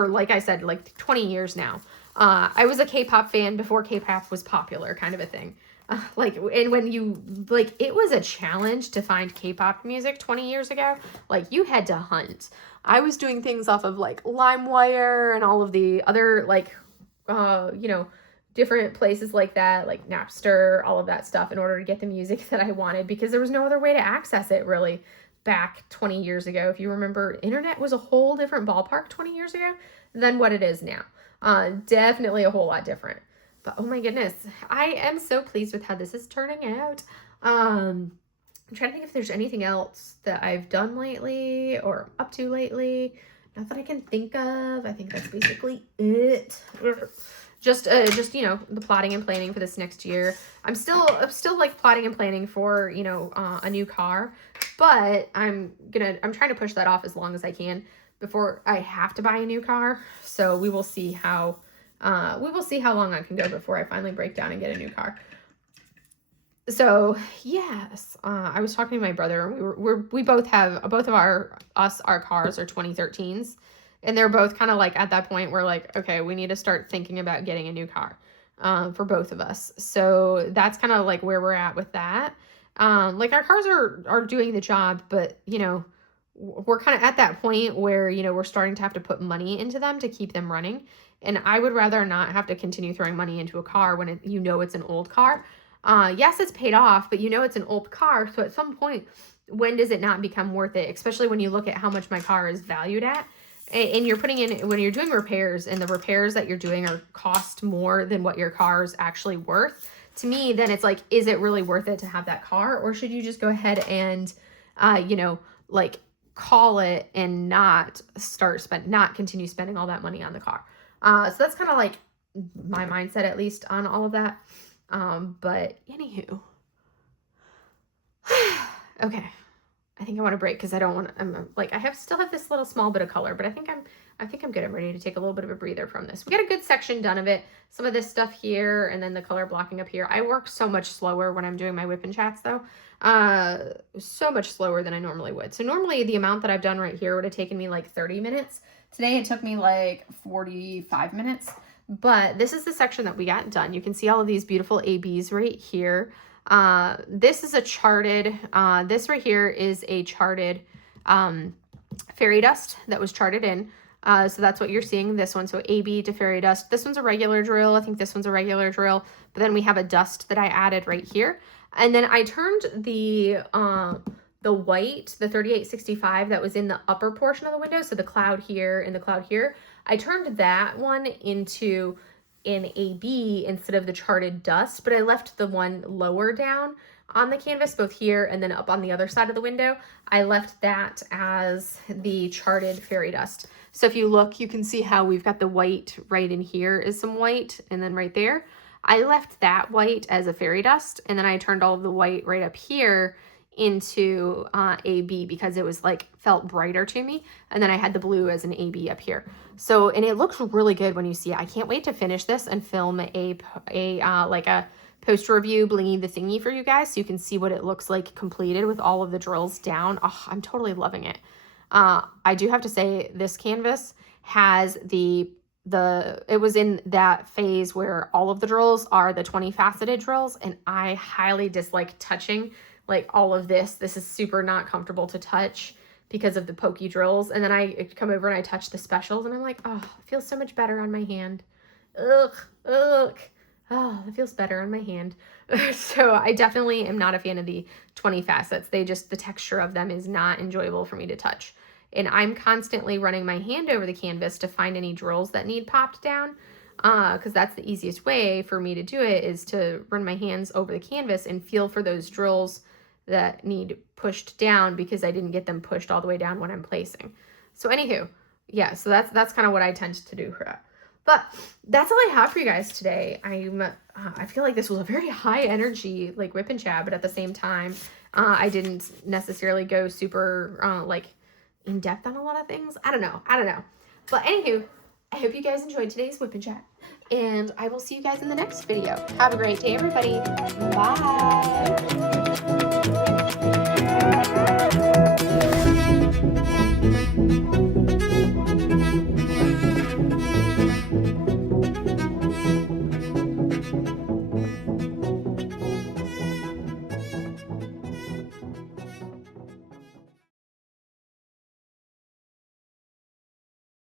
like I said, like 20 years now. I was a K-pop fan before K-pop was popular, kind of a thing. Like, and when you, like, it was a challenge to find K-pop music 20 years ago. Like, you had to hunt. I was doing things off of, like, LimeWire and all of the other, like, you know, different places like that, like Napster, all of that stuff, in order to get the music that I wanted, because there was no other way to access it, really, back 20 years ago. If you remember, internet was a whole different ballpark 20 years ago than what it is now. Definitely a whole lot different. But oh my goodness, I am so pleased with how this is turning out. I'm trying to think if there's anything else that I've done lately or up to lately. Not that I can think of. I think that's basically it. Just you know, the plotting and planning for this next year. I'm still like plotting and planning for, you know, a new car, but I'm trying to push that off as long as I can before I have to buy a new car. So we will see how long I can go before I finally break down and get a new car. So yes, I was talking to my brother, and we both of our cars are 2013s, and they're both kind of like at that point where like, okay, we need to start thinking about getting a new car, for both of us. So that's kind of like where we're at with that. Like our cars are doing the job, but you know, we're kind of at that point where, you know, we're starting to have to put money into them to keep them running. And I would rather not have to continue throwing money into a car when you know it's an old car. Yes, it's paid off, but you know it's an old car. So at some point, when does it not become worth it? Especially when you look at how much my car is valued at. And you're putting in, when you're doing repairs, and the repairs that you're doing are cost more than what your car is actually worth. To me, then it's like, is it really worth it to have that car? Or should you just go ahead and, you know, like call it and not continue spending all that money on the car? So that's kind of like my mindset, at least, on all of that. But anywho, okay, I think I want to break because I don't want to, I'm like, still have this little small bit of color, but I think I'm good. I'm ready to take a little bit of a breather from this. We got a good section done of it. Some of this stuff here, and then the color blocking up here. I work so much slower when I'm doing my whip and chats though. So much slower than I normally would. So normally the amount that I've done right here would have taken me like 30 minutes. Today it took me like 45 minutes, but this is the section that we got done. You can see all of these beautiful ABs right here. This is a charted, this right here is a charted, fairy dust that was charted in. So that's what you're seeing, this one. So AB to fairy dust. This one's a regular drill. I think this one's a regular drill, but then we have a dust that I added right here. And then I turned the white, the 3865 that was in the upper portion of the window, so the cloud here and the cloud here, I turned that one into an AB instead of the charted dust, but I left the one lower down on the canvas, both here and then up on the other side of the window. I left that as the charted fairy dust. So if you look, you can see how we've got the white right in here is some white, and then right there, I left that white as a fairy dust, and then I turned all of the white right up here into AB because it was like felt brighter to me, and then I had the blue as an AB up here. So, and it looks really good when you see it. I can't wait to finish this and film like a post review blingy the thingy for you guys, so you can see what it looks like completed with all of the drills down. Oh, I'm totally loving it. I do have to say, this canvas has it was in that phase where all of the drills are the 20 faceted drills, and I highly dislike touching like all of this. This is super not comfortable to touch because of the pokey drills. And then I come over and I touch the specials, and I'm like, oh, it feels so much better on my hand. Ugh. Oh, it feels better on my hand. So I definitely am not a fan of the 20 facets. The texture of them is not enjoyable for me to touch. And I'm constantly running my hand over the canvas to find any drills that need popped down, because that's the easiest way for me to do it, is to run my hands over the canvas and feel for those drills that need pushed down, because I didn't get them pushed all the way down when I'm placing. So anywho, yeah, so that's kind of what I tend to do for that. But that's all I have for you guys today. I feel like this was a very high energy like whip and chat, but at the same time, I didn't necessarily go super like in depth on a lot of things. I don't know. But anywho, I hope you guys enjoyed today's whip and chat, and I will see you guys in the next video. Have a great day, everybody. Bye.